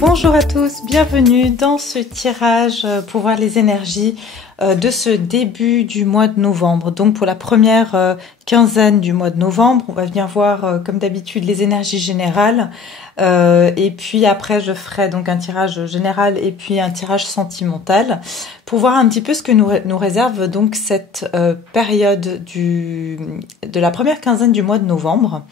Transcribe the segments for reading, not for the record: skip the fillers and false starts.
Bonjour à tous, bienvenue dans ce tirage pour voir les énergies de ce début du mois de novembre. Donc pour la première quinzaine du mois de novembre, on va venir voir comme d'habitude les énergies générales et puis après je ferai donc un tirage général et puis un tirage sentimental pour voir un petit peu ce que nous réserve donc cette période de la première quinzaine du mois de novembre.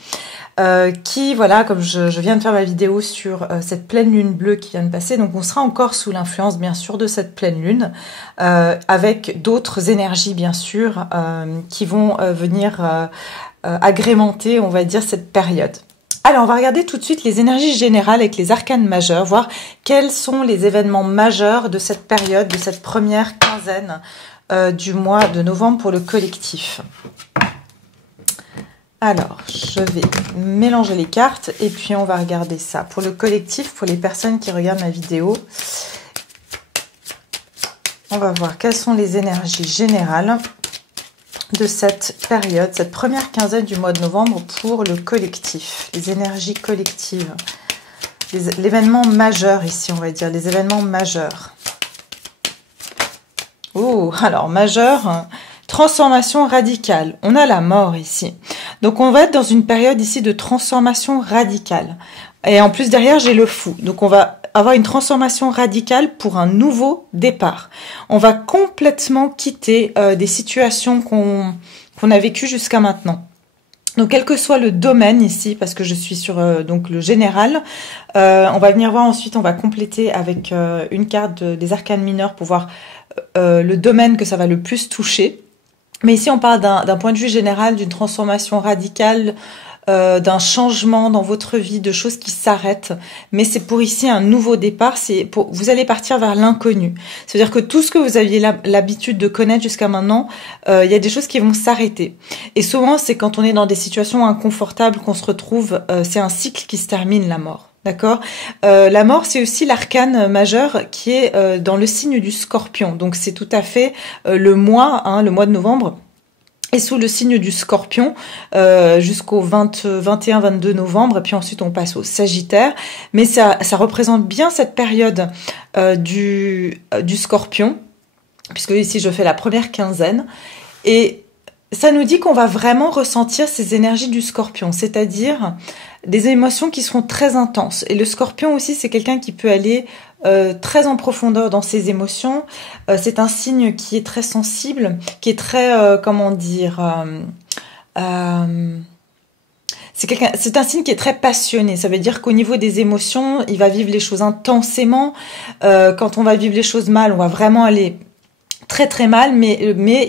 Qui, voilà, comme je viens de faire ma vidéo sur cette pleine lune bleue qui vient de passer, donc on sera encore sous l'influence, bien sûr, de cette pleine lune, avec d'autres énergies, bien sûr, qui vont venir agrémenter, on va dire, cette période. Alors, on va regarder tout de suite les énergies générales avec les arcanes majeurs, voir quels sont les événements majeurs de cette période, de cette première quinzaine du mois de novembre pour le collectif. Alors, je vais mélanger les cartes et puis on va regarder ça. Pour le collectif, pour les personnes qui regardent ma vidéo, on va voir quelles sont les énergies générales de cette période, cette première quinzaine du mois de novembre pour le collectif. Les énergies collectives, l'événement majeur ici, on va dire, les événements majeurs. Oh, alors majeur, transformation radicale. On a la mort ici. Donc, on va être dans une période ici de transformation radicale. Et en plus, derrière, j'ai le fou. Donc, on va avoir une transformation radicale pour un nouveau départ. On va complètement quitter des situations qu'on a vécues jusqu'à maintenant. Donc, quel que soit le domaine ici, parce que je suis sur donc le général, on va venir voir ensuite, on va compléter avec une carte des arcanes mineurs pour voir le domaine que ça va le plus toucher. Mais ici, on parle d'un point de vue général, d'une transformation radicale, d'un changement dans votre vie, de choses qui s'arrêtent. Mais c'est pour ici un nouveau départ. Vous allez partir vers l'inconnu. C'est-à-dire que tout ce que vous aviez l'habitude de connaître jusqu'à maintenant, il y a des choses qui vont s'arrêter. Et souvent, c'est quand on est dans des situations inconfortables qu'on se retrouve. C'est un cycle qui se termine, la mort. D'accord. La mort, c'est aussi l'arcane majeur qui est dans le signe du Scorpion. Donc, c'est tout à fait le mois de novembre. Et sous le signe du Scorpion jusqu'au 21-22 novembre. Et puis ensuite, on passe au Sagittaire. Mais ça représente bien cette période du Scorpion. Puisque ici, je fais la première quinzaine. Et ça nous dit qu'on va vraiment ressentir ces énergies du Scorpion. C'est-à-dire des émotions qui seront très intenses. Et le Scorpion aussi, c'est quelqu'un qui peut aller très en profondeur dans ses émotions. C'est un signe qui est très sensible, qui est très, comment dire, c'est un signe qui est très passionné. Ça veut dire qu'au niveau des émotions, il va vivre les choses intensément. Quand on va vivre les choses mal, on va vraiment aller très très mal, mais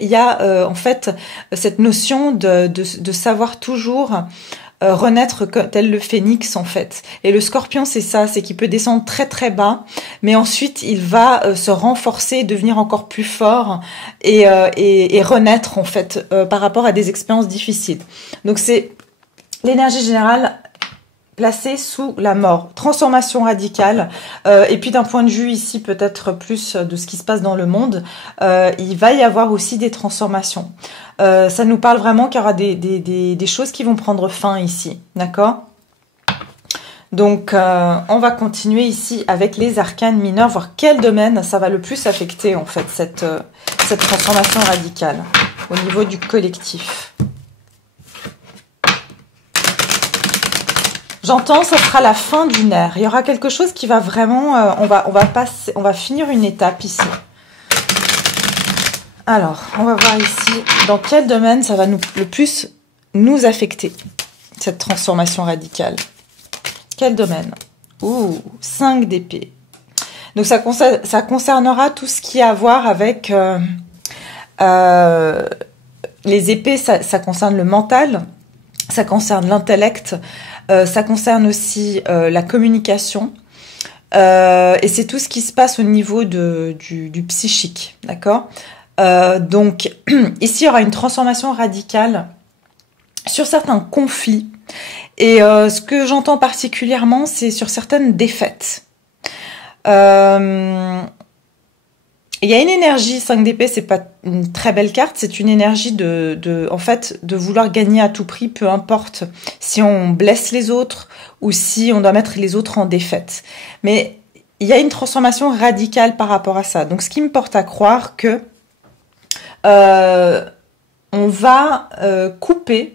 il y a en fait cette notion de savoir toujours renaître tel le phénix en fait. Et le Scorpion, c'est ça, c'est qu'il peut descendre très très bas, mais ensuite il va se renforcer, devenir encore plus fort et renaître en fait par rapport à des expériences difficiles. Donc c'est l'énergie générale placée sous la mort, transformation radicale, et puis d'un point de vue ici peut-être plus de ce qui se passe dans le monde, il va y avoir aussi des transformations. Ça nous parle vraiment qu'il y aura des choses qui vont prendre fin ici, d'accord? Donc on va continuer ici avec les arcanes mineurs, voir quel domaine ça va le plus affecter en fait cette transformation radicale au niveau du collectif. J'entends, ça sera la fin d'une ère. Il y aura quelque chose qui va vraiment... on va finir une étape ici. Alors, on va voir ici dans quel domaine ça va le plus nous affecter, cette transformation radicale. Quel domaine? Ouh, 5 d'épée. Donc, ça concernera tout ce qui a à voir avec... les épées, ça concerne le mental, ça concerne l'intellect, ça concerne aussi la communication, Et c'est tout ce qui se passe au niveau du psychique, d'accord? Donc, ici, il y aura une transformation radicale sur certains conflits. Et ce que j'entends particulièrement, c'est sur certaines défaites. Il y a une énergie 5 d'épée, c'est pas une très belle carte, c'est une énergie en fait, de vouloir gagner à tout prix, peu importe si on blesse les autres ou si on doit mettre les autres en défaite. Mais il y a une transformation radicale par rapport à ça. Donc, ce qui me porte à croire que on va couper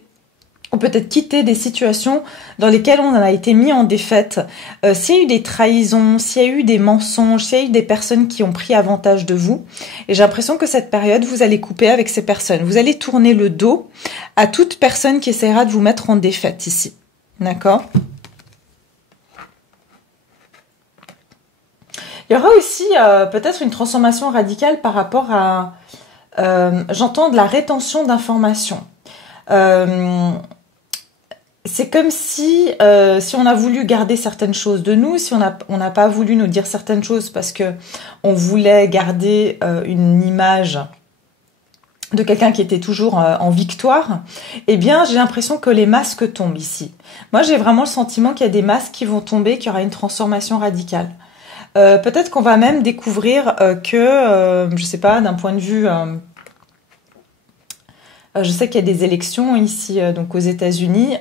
ou peut-être quitter des situations dans lesquelles on a été mis en défaite. S'il y a eu des trahisons, s'il y a eu des mensonges, s'il y a eu des personnes qui ont pris avantage de vous, et j'ai l'impression que cette période, vous allez couper avec ces personnes. Vous allez tourner le dos à toute personne qui essaiera de vous mettre en défaite ici. D'accord ? Il y aura aussi peut-être une transformation radicale par rapport à... j'entends de la rétention d'informations. C'est comme si on a voulu garder certaines choses de nous, si on n'a pas voulu nous dire certaines choses parce que on voulait garder une image de quelqu'un qui était toujours en victoire, eh bien j'ai l'impression que les masques tombent ici. Moi j'ai vraiment le sentiment qu'il y a des masques qui vont tomber, qu'il y aura une transformation radicale. Peut-être qu'on va même découvrir que, je sais pas, d'un point de vue... je sais qu'il y a des élections ici, donc aux États-Unis.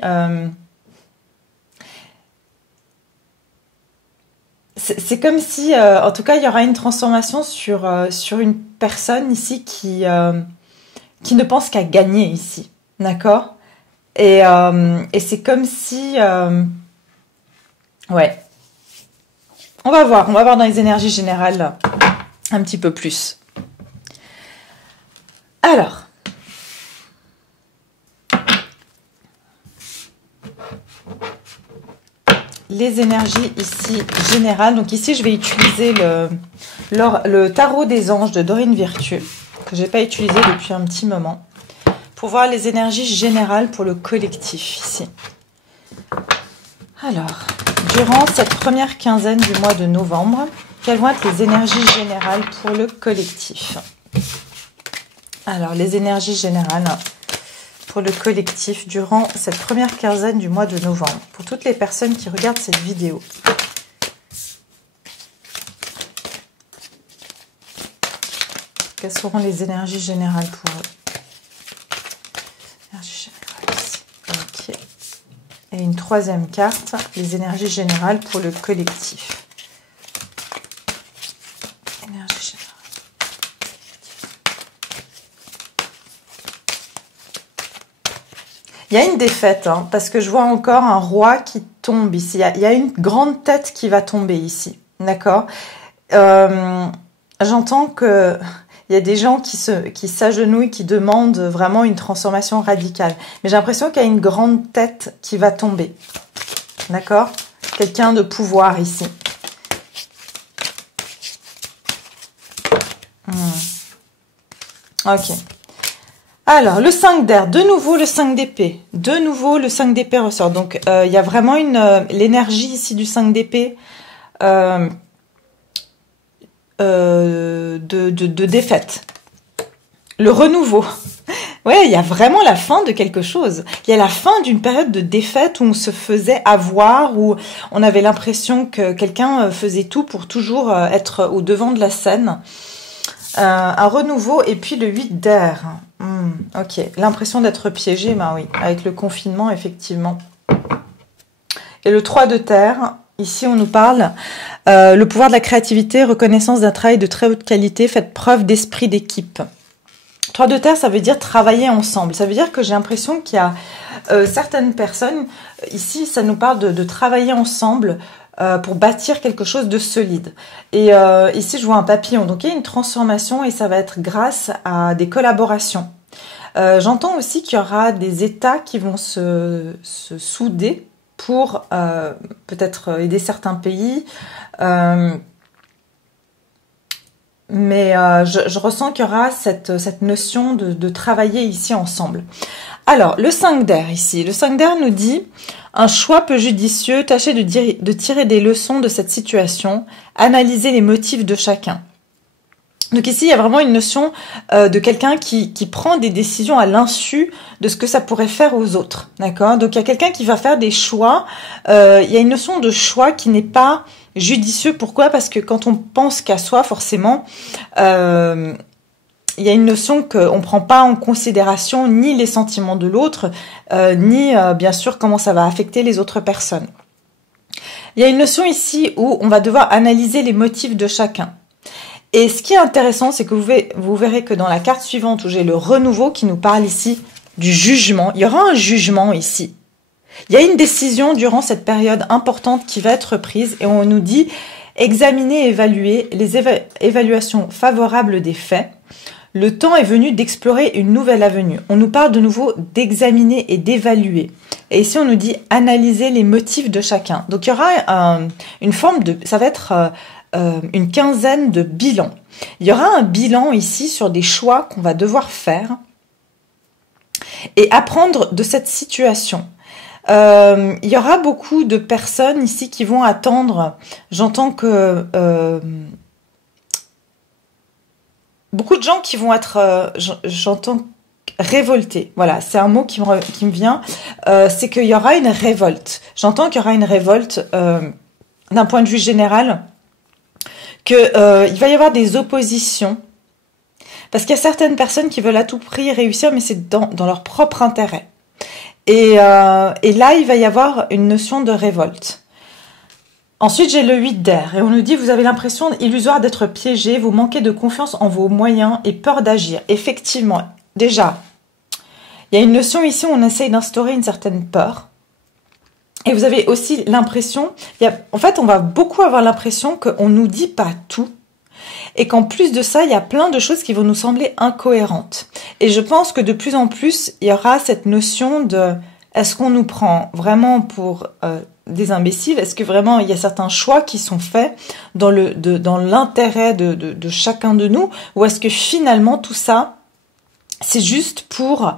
C'est comme si, en tout cas, il y aura une transformation sur une personne ici qui ne pense qu'à gagner ici, d'accord ? Et c'est comme si... ouais. On va voir dans les énergies générales un petit peu plus. Alors... les énergies ici générales. Donc ici, je vais utiliser le tarot des anges de Dorine Virtue, que je n'ai pas utilisé depuis un petit moment, pour voir les énergies générales pour le collectif ici. Alors, durant cette première quinzaine du mois de novembre, quelles vont être les énergies générales pour le collectif? Alors, les énergies générales... pour le collectif durant cette première quinzaine du mois de novembre. Pour toutes les personnes qui regardent cette vidéo. Quelles seront les énergies générales pour eux? Énergie générale ici. Ok. Et une troisième carte, les énergies générales pour le collectif. Énergie générale. Il y a une défaite, hein, parce que je vois encore un roi qui tombe ici. Il y a une grande tête qui va tomber ici, d'accord? J'entends que il y a des gens qui s'agenouillent, qui demandent vraiment une transformation radicale. Mais j'ai l'impression qu'il y a une grande tête qui va tomber, d'accord? Quelqu'un de pouvoir ici. Ok. Alors, le 5 d'air, de nouveau le 5 d'épée. De nouveau, le 5 d'épée ressort. Donc, il y a vraiment l'énergie ici du 5 d'épée de défaite. Le renouveau. Ouais, il y a vraiment la fin de quelque chose. Il y a la fin d'une période de défaite où on se faisait avoir, où on avait l'impression que quelqu'un faisait tout pour toujours être au devant de la scène. Un renouveau et puis le 8 d'air. Ok, l'impression d'être piégé, ben oui, avec le confinement, effectivement. Et le 3 de terre, ici on nous parle, le pouvoir de la créativité, reconnaissance d'un travail de très haute qualité, faites preuve d'esprit d'équipe. 3 de terre, ça veut dire travailler ensemble. Ça veut dire que j'ai l'impression qu'il y a certaines personnes, ici ça nous parle de travailler ensemble, pour bâtir quelque chose de solide. Et ici, je vois un papillon. Donc, il y a une transformation et ça va être grâce à des collaborations. J'entends aussi qu'il y aura des États qui vont se souder pour peut-être aider certains pays. Mais je ressens qu'il y aura cette notion de travailler ici ensemble. Alors, le 5 d'air ici. Le 5 d'air nous dit « Un choix peu judicieux, tâchez de tirer des leçons de cette situation, analysez les motifs de chacun. » Donc ici, il y a vraiment une notion de quelqu'un qui prend des décisions à l'insu de ce que ça pourrait faire aux autres. D'accord? Donc il y a quelqu'un qui va faire des choix. Il y a une notion de choix qui n'est pas judicieux. Pourquoi? Parce que quand on pense qu'à soi, forcément, il y a une notion qu'on ne prend pas en considération ni les sentiments de l'autre, ni bien sûr comment ça va affecter les autres personnes. Il y a une notion ici où on va devoir analyser les motifs de chacun. Et ce qui est intéressant, c'est que vous verrez que dans la carte suivante où j'ai le renouveau qui nous parle ici du jugement, il y aura un jugement ici. Il y a une décision durant cette période importante qui va être prise et on nous dit examiner et évaluer les évaluations favorables des faits. Le temps est venu d'explorer une nouvelle avenue. On nous parle de nouveau d'examiner et d'évaluer. Et ici, on nous dit analyser les motifs de chacun. Donc, il y aura une forme de... Ça va être une quinzaine de bilans. Il y aura un bilan ici sur des choix qu'on va devoir faire et apprendre de cette situation. Il y aura beaucoup de personnes ici qui vont attendre. J'entends que... beaucoup de gens qui vont être, j'entends révoltés. Voilà, c'est un mot qui me vient. C'est qu'il y aura une révolte. J'entends qu'il y aura une révolte d'un point de vue général, qu'il va y avoir des oppositions. Parce qu'il y a certaines personnes qui veulent à tout prix réussir, mais c'est dans leur propre intérêt. Et là, il va y avoir une notion de révolte. Ensuite, j'ai le 8 d'air et on nous dit vous avez l'impression illusoire d'être piégé, vous manquez de confiance en vos moyens et peur d'agir. Effectivement, déjà, il y a une notion ici où on essaye d'instaurer une certaine peur. Et vous avez aussi l'impression, en fait, on va beaucoup avoir l'impression qu'on ne nous dit pas tout. Et qu'en plus de ça, il y a plein de choses qui vont nous sembler incohérentes. Et je pense que de plus en plus, il y aura cette notion de est-ce qu'on nous prend vraiment pour des imbéciles? Est-ce que vraiment il y a certains choix qui sont faits dans l'intérêt de chacun de nous? Ou est-ce que finalement tout ça, c'est juste pour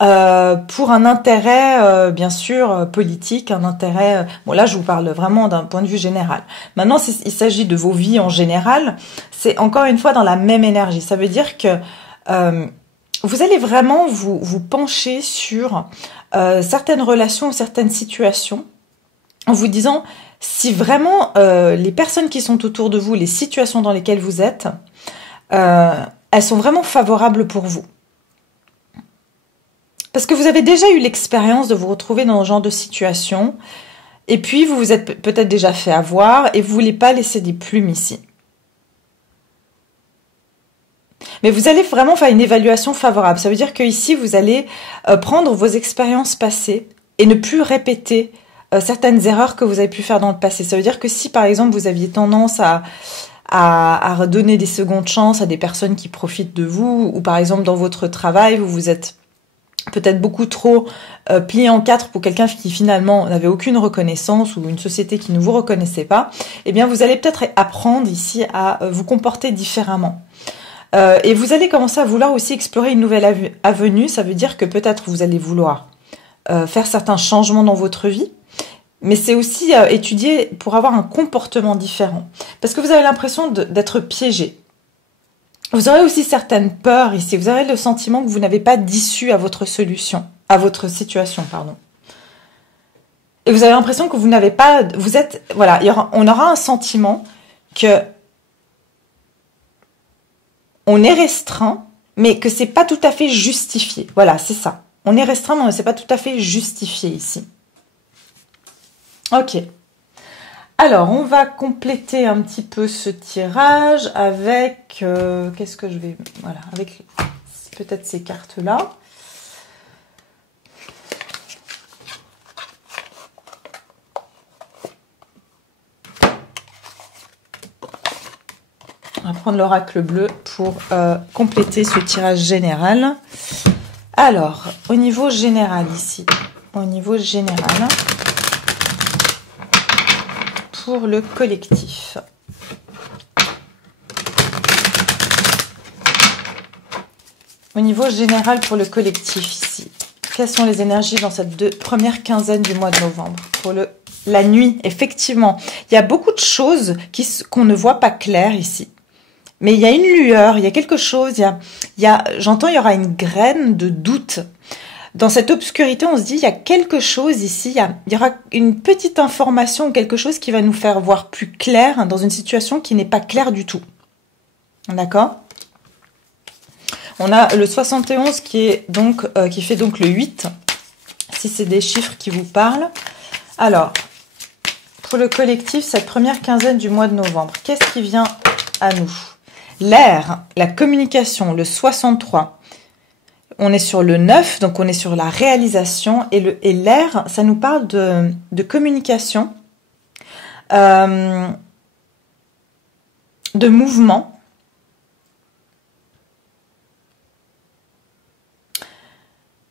un intérêt, bien sûr, politique, un intérêt... Bon, là, je vous parle vraiment d'un point de vue général. Maintenant, il s'agit de vos vies en général. C'est encore une fois dans la même énergie. Ça veut dire que vous allez vraiment vous pencher sur certaines relations, certaines situations, en vous disant si vraiment les personnes qui sont autour de vous, les situations dans lesquelles vous êtes, elles sont vraiment favorables pour vous. Parce que vous avez déjà eu l'expérience de vous retrouver dans ce genre de situation, et puis vous vous êtes peut-être déjà fait avoir, et vous ne voulez pas laisser des plumes ici. Mais vous allez vraiment faire une évaluation favorable. Ça veut dire qu'ici, vous allez prendre vos expériences passées et ne plus répéter certaines erreurs que vous avez pu faire dans le passé. Ça veut dire que si, par exemple, vous aviez tendance à redonner des secondes chances à des personnes qui profitent de vous, ou par exemple dans votre travail, vous êtes peut-être beaucoup trop plié en quatre pour quelqu'un qui finalement n'avait aucune reconnaissance ou une société qui ne vous reconnaissait pas, eh bien vous allez peut-être apprendre ici à vous comporter différemment. Et vous allez commencer à vouloir aussi explorer une nouvelle avenue. Ça veut dire que peut-être vous allez vouloir faire certains changements dans votre vie, mais c'est aussi étudier pour avoir un comportement différent. Parce que vous avez l'impression d'être piégé. Vous aurez aussi certaines peurs ici. Vous aurez le sentiment que vous n'avez pas d'issue à votre solution, à votre situation, pardon. Et vous avez l'impression que vous n'avez pas... Vous êtes... Voilà, on aura un sentiment que on est restreint, mais que c'est pas tout à fait justifié. Voilà, c'est ça. On est restreint, mais c'est pas tout à fait justifié ici. Ok. Alors, on va compléter un petit peu ce tirage avec... qu'est-ce que je vais... Voilà, avec peut-être ces cartes-là. On va prendre l'oracle bleu pour compléter ce tirage général. Alors, au niveau général ici, au niveau général... pour le collectif. Au niveau général pour le collectif ici. Quelles sont les énergies dans cette première quinzaine du mois de novembre? Pour la nuit, effectivement. Il y a beaucoup de choses qu'on ne voit pas clair ici. Mais il y a une lueur, il y a quelque chose, j'entends, il y aura une graine de doute. Dans cette obscurité, on se dit, il y a quelque chose ici, il y aura une petite information ou quelque chose qui va nous faire voir plus clair dans une situation qui n'est pas claire du tout. D'accord? On a le 71 qui fait donc le 8, si c'est des chiffres qui vous parlent. Alors, pour le collectif, cette première quinzaine du mois de novembre, qu'est-ce qui vient à nous? L'air, la communication, le 63. On est sur le 9, donc on est sur la réalisation. Et l'air, ça nous parle de communication, de mouvement.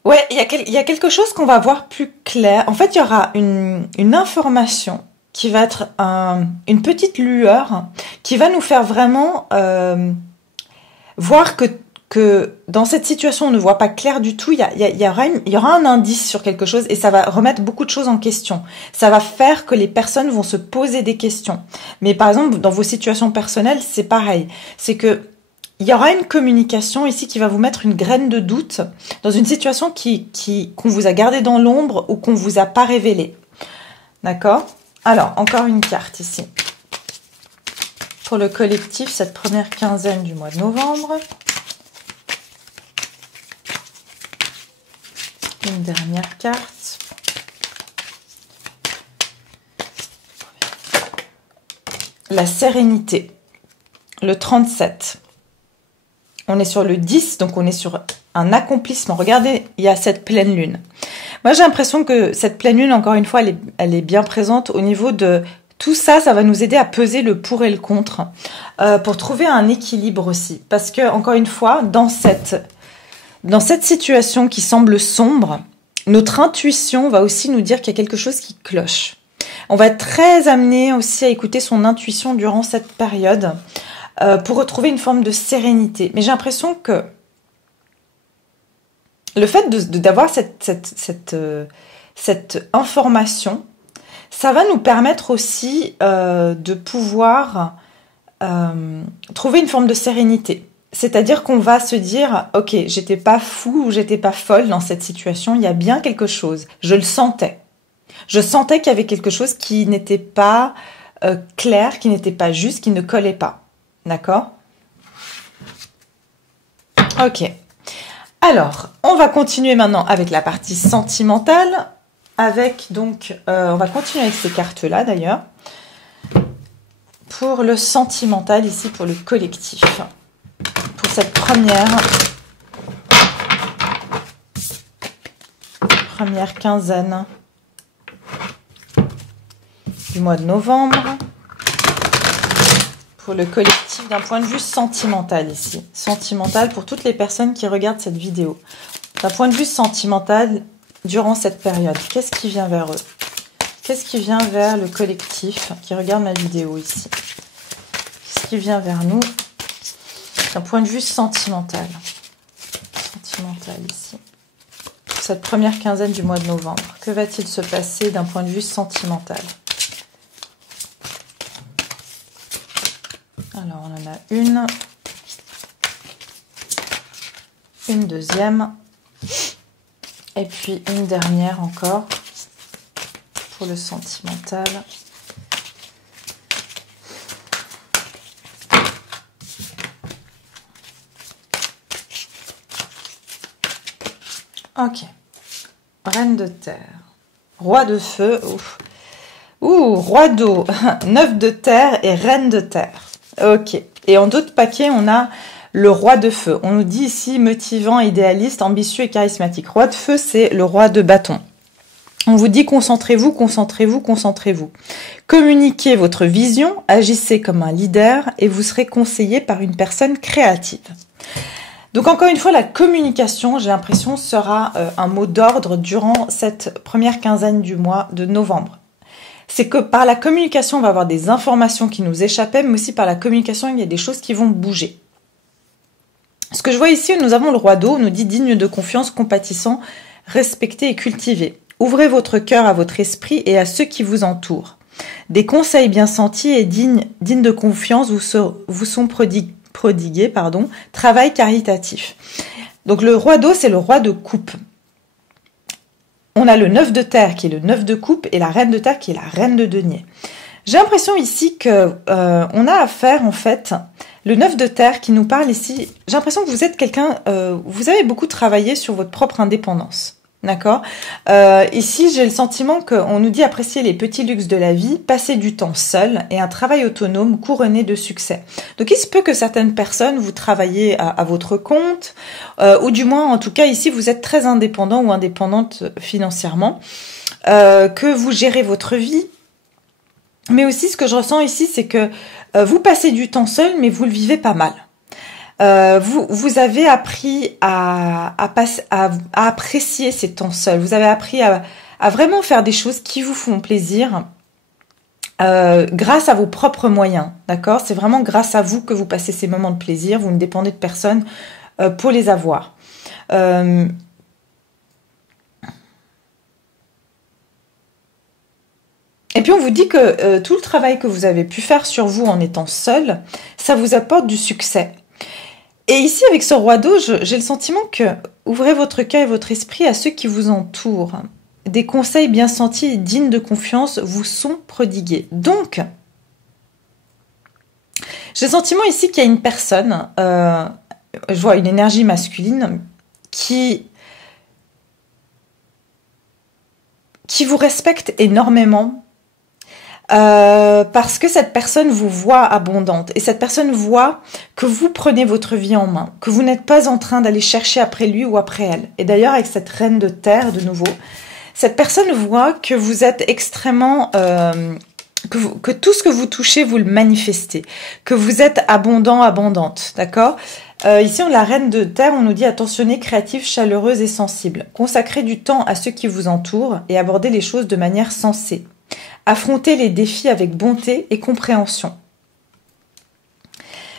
Ouais, il y a quelque chose qu'on va voir plus clair. En fait, il y aura une information qui va être une petite lueur qui va nous faire vraiment voir que dans cette situation, on ne voit pas clair du tout. Il y aura un indice sur quelque chose et ça va remettre beaucoup de choses en question. Ça va faire que les personnes vont se poser des questions. Mais par exemple, dans vos situations personnelles, c'est pareil. C'est que il y aura une communication ici qui va vous mettre une graine de doute dans une situation qu'on vous a gardée dans l'ombre ou qu'on vous a pas révélée. D'accord? Alors, encore une carte ici. Pour le collectif, cette première quinzaine du mois de novembre. Une dernière carte. La sérénité. Le 37. On est sur le 10, donc on est sur un accomplissement. Regardez, il y a cette pleine lune. Moi, j'ai l'impression que cette pleine lune, encore une fois, elle est bien présente au niveau de tout ça. Ça va nous aider à peser le pour et le contre pour trouver un équilibre aussi. Parce que, encore une fois, dans cette situation qui semble sombre, notre intuition va aussi nous dire qu'il y a quelque chose qui cloche. On va être très amené aussi à écouter son intuition durant cette période pour retrouver une forme de sérénité. Mais j'ai l'impression que le fait d'avoir cette information, ça va nous permettre aussi de pouvoir trouver une forme de sérénité. C'est-à-dire qu'on va se dire, ok, j'étais pas fou ou j'étais pas folle dans cette situation, il y a bien quelque chose. Je le sentais. Je sentais qu'il y avait quelque chose qui n'était pas clair, qui n'était pas juste, qui ne collait pas. D'accord? Ok. Alors, on va continuer maintenant avec la partie sentimentale. On va continuer avec ces cartes-là d'ailleurs. Pour le sentimental, ici, pour le collectif. Pour cette première quinzaine du mois de novembre. Pour le collectif d'un point de vue sentimental ici. Sentimental pour toutes les personnes qui regardent cette vidéo. D'un point de vue sentimental, durant cette période, qu'est-ce qui vient vers eux? Qu'est-ce qui vient vers le collectif qui regarde ma vidéo ici? Qu'est-ce qui vient vers nous d'un point de vue sentimental? Sentimental ici. Cette première quinzaine du mois de novembre. Que va-t-il se passer d'un point de vue sentimental? Alors, on en a une deuxième, et puis une dernière encore pour le sentimental. Ok. Reine de terre. Roi de feu. Ouf. Ouh, roi d'eau. 9 de terre et reine de terre. Ok. Et en d'autres paquets, on a le roi de feu. On nous dit ici motivant, idéaliste, ambitieux et charismatique. Roi de feu, c'est le roi de bâton. On vous dit concentrez-vous, concentrez-vous, concentrez-vous. Communiquez votre vision, agissez comme un leader et vous serez conseillé par une personne créative. Donc encore une fois, la communication, j'ai l'impression, sera un mot d'ordre durant cette première quinzaine du mois de novembre. C'est que par la communication, on va avoir des informations qui nous échappaient, mais aussi par la communication, il y a des choses qui vont bouger. Ce que je vois ici, nous avons le roi d'eau, on nous dit digne de confiance, compatissant, respectez et cultivez. Ouvrez votre cœur à votre esprit et à ceux qui vous entourent. Des conseils bien sentis et dignes de confiance vous sont prodigués. Travail caritatif. Donc le roi d'eau, c'est le roi de coupe. On a le 9 de terre qui est le 9 de coupe et la reine de terre qui est la reine de denier. J'ai l'impression ici que on a affaire en fait, le 9 de terre qui nous parle ici, j'ai l'impression que vous êtes quelqu'un, vous avez beaucoup travaillé sur votre propre indépendance. D'accord. Ici, j'ai le sentiment qu'on nous dit apprécier les petits luxes de la vie, passer du temps seul et un travail autonome couronné de succès. Donc, il se peut que certaines personnes, vous travaillez à votre compte, ou du moins, en tout cas, ici, vous êtes très indépendant ou indépendante financièrement, que vous gérez votre vie. Mais aussi, ce que je ressens ici, c'est que vous passez du temps seul, mais vous le vivez pas mal. Vous avez appris à apprécier ces temps seuls. Vous avez appris à vraiment faire des choses qui vous font plaisir grâce à vos propres moyens. D'accord? C'est vraiment grâce à vous que vous passez ces moments de plaisir. Vous ne dépendez de personne pour les avoir. Et puis on vous dit que tout le travail que vous avez pu faire sur vous en étant seul, ça vous apporte du succès. Et ici, avec ce roi d'eau, j'ai le sentiment que ouvrez votre cœur et votre esprit à ceux qui vous entourent. Des conseils bien sentis et dignes de confiance vous sont prodigués. Donc, j'ai le sentiment ici qu'il y a une personne, je vois une énergie masculine, qui vous respecte énormément. Parce que cette personne vous voit abondante et cette personne voit que vous prenez votre vie en main, que vous n'êtes pas en train d'aller chercher après lui ou après elle. Et d'ailleurs, avec cette reine de terre, de nouveau, cette personne voit que vous êtes extrêmement... que tout ce que vous touchez, vous le manifestez, que vous êtes abondant, abondante, d'accord? Ici, on la reine de terre, on nous dit attentionnez, créative, chaleureuse et sensible. Consacrez du temps à ceux qui vous entourent et abordez les choses de manière sensée. Affrontez les défis avec bonté et compréhension.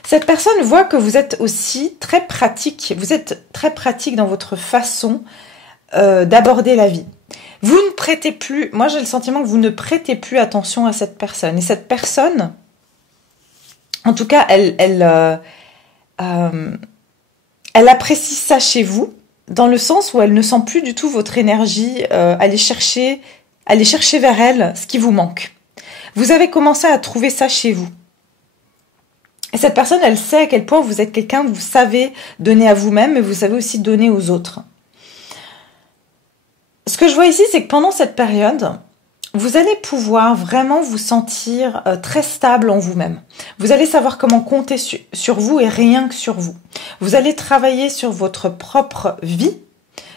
Cette personne voit que vous êtes aussi très pratique. Vous êtes très pratique dans votre façon d'aborder la vie. Vous ne prêtez plus, moi j'ai le sentiment que vous ne prêtez plus attention à cette personne. Et cette personne, en tout cas, elle apprécie ça chez vous, dans le sens où elle ne sent plus du tout votre énergie aller chercher vers elle ce qui vous manque. Vous avez commencé à trouver ça chez vous. Et cette personne, elle sait à quel point vous êtes quelqu'un, vous savez donner à vous-même, mais vous savez aussi donner aux autres. Ce que je vois ici, c'est que pendant cette période, vous allez pouvoir vraiment vous sentir très stable en vous-même. Vous allez savoir comment compter sur vous et rien que sur vous. Vous allez travailler sur votre propre vie,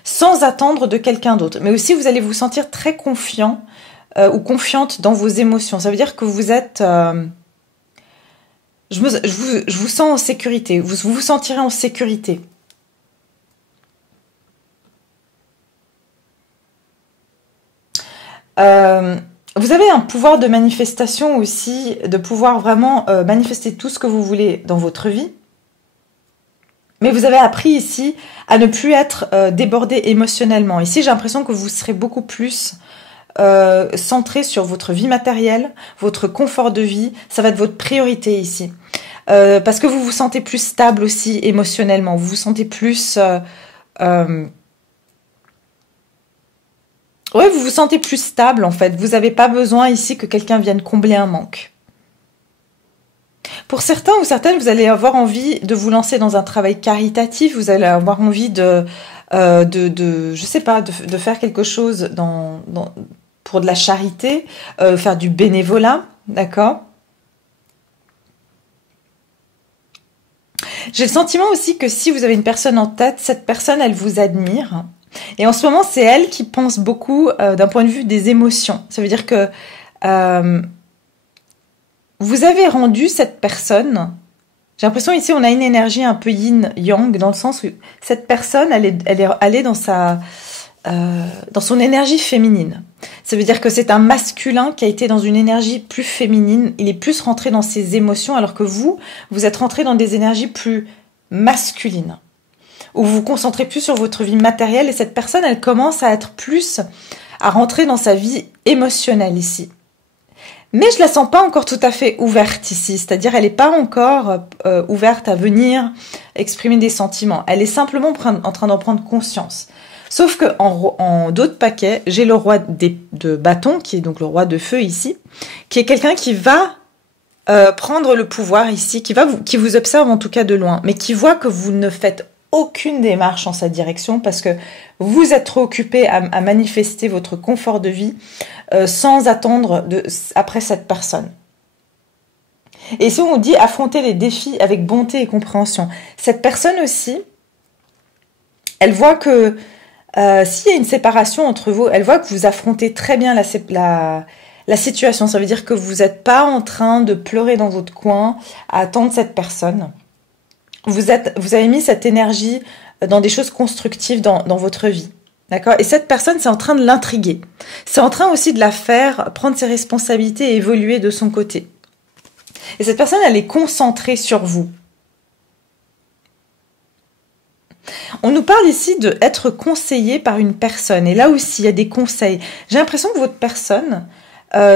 sans attendre de quelqu'un d'autre. Mais aussi, vous allez vous sentir très confiant ou confiante dans vos émotions. Ça veut dire que vous êtes... je vous sens en sécurité. Vous vous sentirez en sécurité. Vous avez un pouvoir de manifestation aussi, de pouvoir vraiment manifester tout ce que vous voulez dans votre vie. Mais vous avez appris ici à ne plus être débordé émotionnellement. Ici, j'ai l'impression que vous serez beaucoup plus centré sur votre vie matérielle, votre confort de vie. Ça va être votre priorité ici. Parce que vous vous sentez plus stable aussi émotionnellement. Vous vous sentez plus... ouais, vous vous sentez plus stable en fait. Vous n'avez pas besoin ici que quelqu'un vienne combler un manque. Pour certains ou certaines, vous allez avoir envie de vous lancer dans un travail caritatif, vous allez avoir envie de je sais pas, de faire quelque chose pour de la charité, faire du bénévolat, d'accord? J'ai le sentiment aussi que si vous avez une personne en tête, cette personne, elle vous admire. Et en ce moment, c'est elle qui pense beaucoup d'un point de vue des émotions. Ça veut dire que vous avez rendu cette personne... J'ai l'impression ici, on a une énergie un peu yin-yang, dans le sens où cette personne, elle est allée dans son énergie féminine. Ça veut dire que c'est un masculin qui a été dans une énergie plus féminine. Il est plus rentré dans ses émotions, alors que vous êtes rentré dans des énergies plus masculines. où vous vous concentrez plus sur votre vie matérielle et cette personne, elle commence à être plus, à rentrer dans sa vie émotionnelle ici. Mais je la sens pas encore tout à fait ouverte ici, c'est-à-dire elle n'est pas encore ouverte à venir exprimer des sentiments. Elle est simplement en train d'en prendre conscience. Sauf que en d'autres paquets, j'ai le roi de bâton, qui est donc le roi de feu ici, qui est quelqu'un qui va prendre le pouvoir ici, qui vous observe en tout cas de loin, mais qui voit que vous ne faites aucune démarche en sa direction parce que vous êtes trop occupé à manifester votre confort de vie sans attendre après cette personne. Et si on vous dit affronter les défis avec bonté et compréhension, cette personne aussi, elle voit que s'il y a une séparation entre vous, elle voit que vous affrontez très bien la situation. Ça veut dire que vous n'êtes pas en train de pleurer dans votre coin à attendre cette personne. Vous avez mis cette énergie dans des choses constructives dans votre vie. D'accord? Et cette personne, c'est en train de l'intriguer. C'est en train aussi de la faire prendre ses responsabilités et évoluer de son côté. Et cette personne, elle est concentrée sur vous. On nous parle ici d'être conseillé par une personne. Et là aussi, il y a des conseils. J'ai l'impression que votre personne,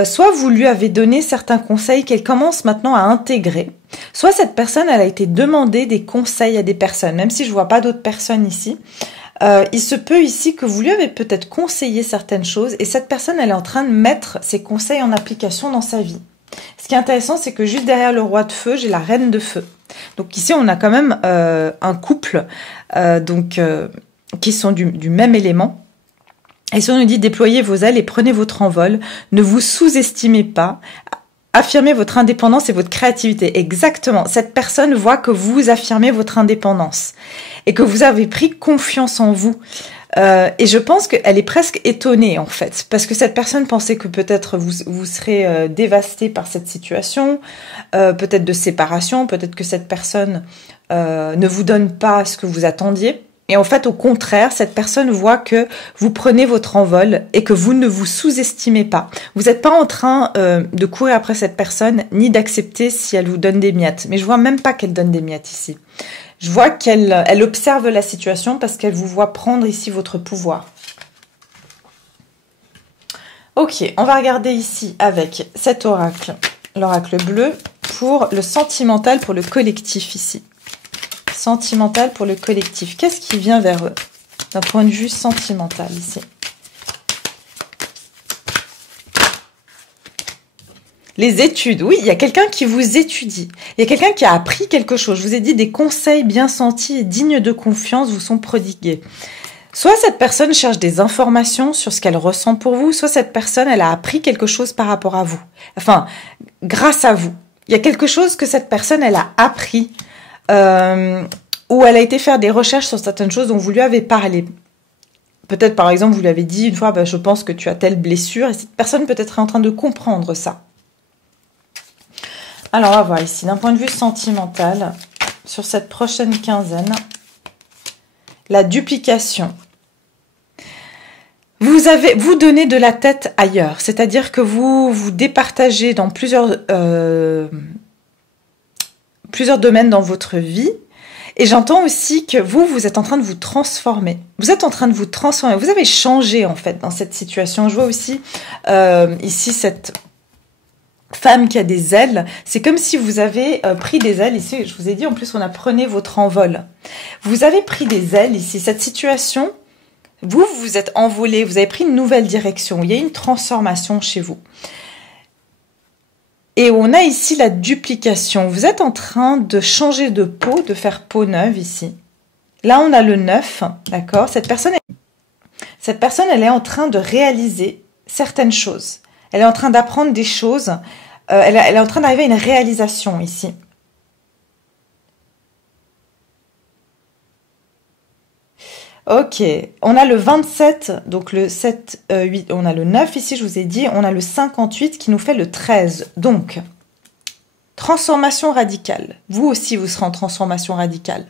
soit vous lui avez donné certains conseils qu'elle commence maintenant à intégrer, soit cette personne, elle a été demandée des conseils à des personnes. Même si je ne vois pas d'autres personnes ici, il se peut ici que vous lui avez peut-être conseillé certaines choses et cette personne, elle est en train de mettre ses conseils en application dans sa vie. Ce qui est intéressant, c'est que juste derrière le roi de feu, j'ai la reine de feu. Donc ici, on a quand même un couple qui sont du même élément. Et si on nous dit déployez vos ailes et prenez votre envol, ne vous sous-estimez pas, affirmez votre indépendance et votre créativité. Exactement, cette personne voit que vous affirmez votre indépendance et que vous avez pris confiance en vous. Et je pense qu'elle est presque étonnée en fait, parce que cette personne pensait que peut-être vous serez dévasté par cette situation, peut-être de séparation, peut-être que cette personne ne vous donne pas ce que vous attendiez. Et en fait, au contraire, cette personne voit que vous prenez votre envol et que vous ne vous sous-estimez pas. Vous n'êtes pas en train de courir après cette personne, ni d'accepter si elle vous donne des miettes. Mais je vois même pas qu'elle donne des miettes ici. Je vois qu'elle observe la situation parce qu'elle vous voit prendre ici votre pouvoir. Ok, on va regarder ici avec cet oracle, l'oracle bleu, pour le sentimental, pour le collectif ici. Sentimental pour le collectif. Qu'est-ce qui vient vers eux d'un point de vue sentimental ici? Les études, oui, il y a quelqu'un qui vous étudie. Il y a quelqu'un qui a appris quelque chose. Je vous ai dit, des conseils bien sentis et dignes de confiance vous sont prodigués. Soit cette personne cherche des informations sur ce qu'elle ressent pour vous, soit cette personne, elle a appris quelque chose par rapport à vous. Enfin, grâce à vous. Il y a quelque chose que cette personne, elle a appris, où elle a été faire des recherches sur certaines choses dont vous lui avez parlé. Peut-être, par exemple, vous lui avez dit une fois, je pense que tu as telle blessure, et cette personne peut-être est en train de comprendre ça. Alors, on va voir ici, d'un point de vue sentimental, sur cette prochaine quinzaine, la duplication. Vous donnez de la tête ailleurs, c'est-à-dire que vous vous départagez dans plusieurs domaines dans votre vie. Et j'entends aussi que vous êtes en train de vous transformer. Vous êtes en train de vous transformer. Vous avez changé, en fait, dans cette situation. Je vois aussi ici cette femme qui a des ailes. C'est comme si vous avez pris des ailes. Ici, je vous ai dit, en plus, on a prenez votre envol. Vous avez pris des ailes ici. Cette situation, vous vous êtes envolé. Vous avez pris une nouvelle direction. Il y a une transformation chez vous. Et on a ici la duplication. Vous êtes en train de changer de peau, de faire peau neuve ici. Là, on a le 9, d'accord? Cette personne, elle est en train de réaliser certaines choses. Elle est en train d'apprendre des choses. Elle est en train d'arriver à une réalisation ici. Ok, on a le 27, donc le 7, 8, on a le 9 ici, je vous ai dit, on a le 58 qui nous fait le 13. Donc, transformation radicale. Vous aussi, vous serez en transformation radicale.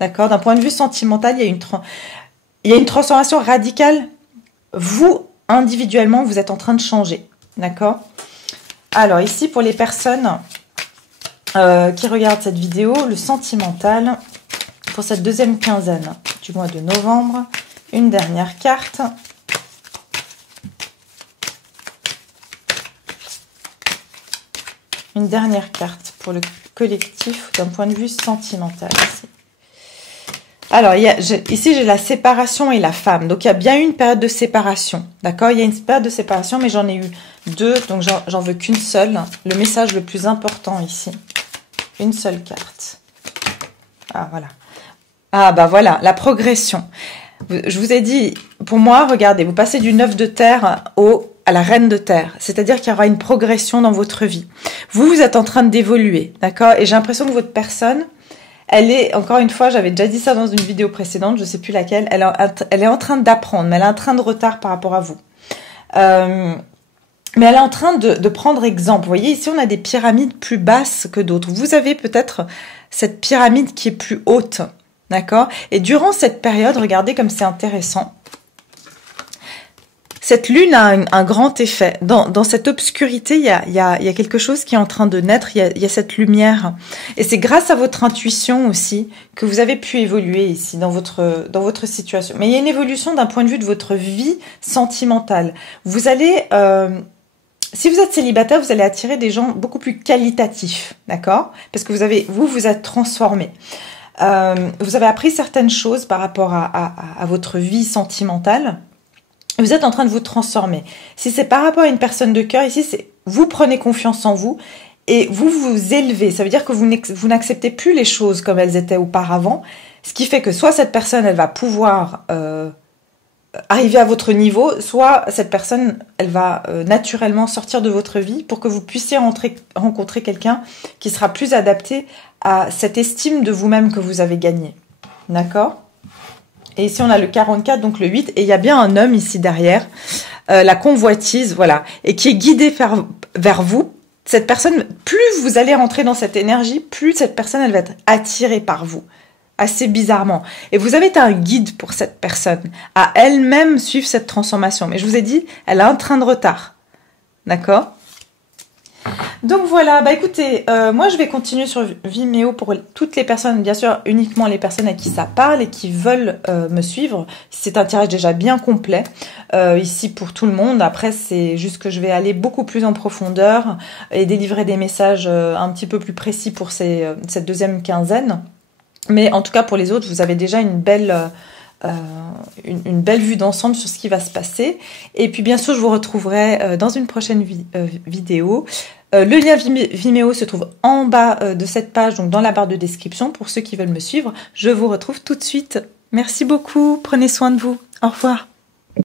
D'accord? D'un point de vue sentimental, il y a une transformation radicale. Vous, individuellement, vous êtes en train de changer. D'accord? Alors, ici, pour les personnes qui regardent cette vidéo, le sentimental, pour cette deuxième quinzaine du mois de novembre. Une dernière carte. Une dernière carte pour le collectif d'un point de vue sentimental. Ici. Alors, ici, j'ai la séparation et la femme. Donc, il y a bien eu une période de séparation. D'accord? Il y a une période de séparation, mais j'en ai eu deux. Donc, j'en veux qu'une seule. Le message le plus important ici. Une seule carte. Ah, voilà. Ah, bah voilà, la progression. Je vous ai dit, pour moi, regardez, vous passez du 9 de terre à la reine de terre. C'est-à-dire qu'il y aura une progression dans votre vie. Vous êtes en train d'évoluer, d'accord? Et j'ai l'impression que votre personne, elle est, encore une fois, j'avais déjà dit ça dans une vidéo précédente, je ne sais plus laquelle, elle est en train d'apprendre, mais elle a un train de retard par rapport à vous. Mais elle est en train de prendre exemple. Vous voyez, ici, on a des pyramides plus basses que d'autres. Vous avez peut-être cette pyramide qui est plus haute, d'accord? Et durant cette période, regardez comme c'est intéressant. Cette lune a un grand effet. Dans cette obscurité, il y a quelque chose qui est en train de naître, il y a cette lumière. Et c'est grâce à votre intuition aussi que vous avez pu évoluer ici dans votre situation. Mais il y a une évolution d'un point de vue de votre vie sentimentale. Vous allez... si vous êtes célibataire, vous allez attirer des gens beaucoup plus qualitatifs, d'accord? Parce que vous êtes transformé. Vous avez appris certaines choses par rapport à votre vie sentimentale. Vous êtes en train de vous transformer. Si c'est par rapport à une personne de cœur, ici, c'est vous prenez confiance en vous et vous vous élevez. Ça veut dire que vous n'acceptez plus les choses comme elles étaient auparavant. Ce qui fait que soit cette personne, elle va pouvoir arriver à votre niveau, soit cette personne, elle va naturellement sortir de votre vie pour que vous puissiez rencontrer quelqu'un qui sera plus adapté à cette estime de vous-même que vous avez gagnée. D'accord ? Et ici, on a le 44, donc le 8, et il y a bien un homme ici derrière, la convoitise, voilà, et qui est guidé vers vous. Cette personne, plus vous allez rentrer dans cette énergie, plus cette personne, elle va être attirée par vous, assez bizarrement. Et vous avez un guide pour cette personne, à elle-même suivre cette transformation. Mais je vous ai dit, elle a un train de retard, d'accord ? Donc voilà, bah écoutez, moi je vais continuer sur Vimeo pour toutes les personnes, bien sûr uniquement les personnes à qui ça parle et qui veulent me suivre. C'est un tirage déjà bien complet ici pour tout le monde. Après c'est juste que je vais aller beaucoup plus en profondeur et délivrer des messages un petit peu plus précis pour cette deuxième quinzaine. Mais en tout cas pour les autres, vous avez déjà une belle vue d'ensemble sur ce qui va se passer. Et puis bien sûr, je vous retrouverai dans une prochaine vidéo. Le lien Vimeo se trouve en bas de cette page, donc dans la barre de description pour ceux qui veulent me suivre. Je vous retrouve tout de suite. Merci beaucoup, prenez soin de vous. Au revoir.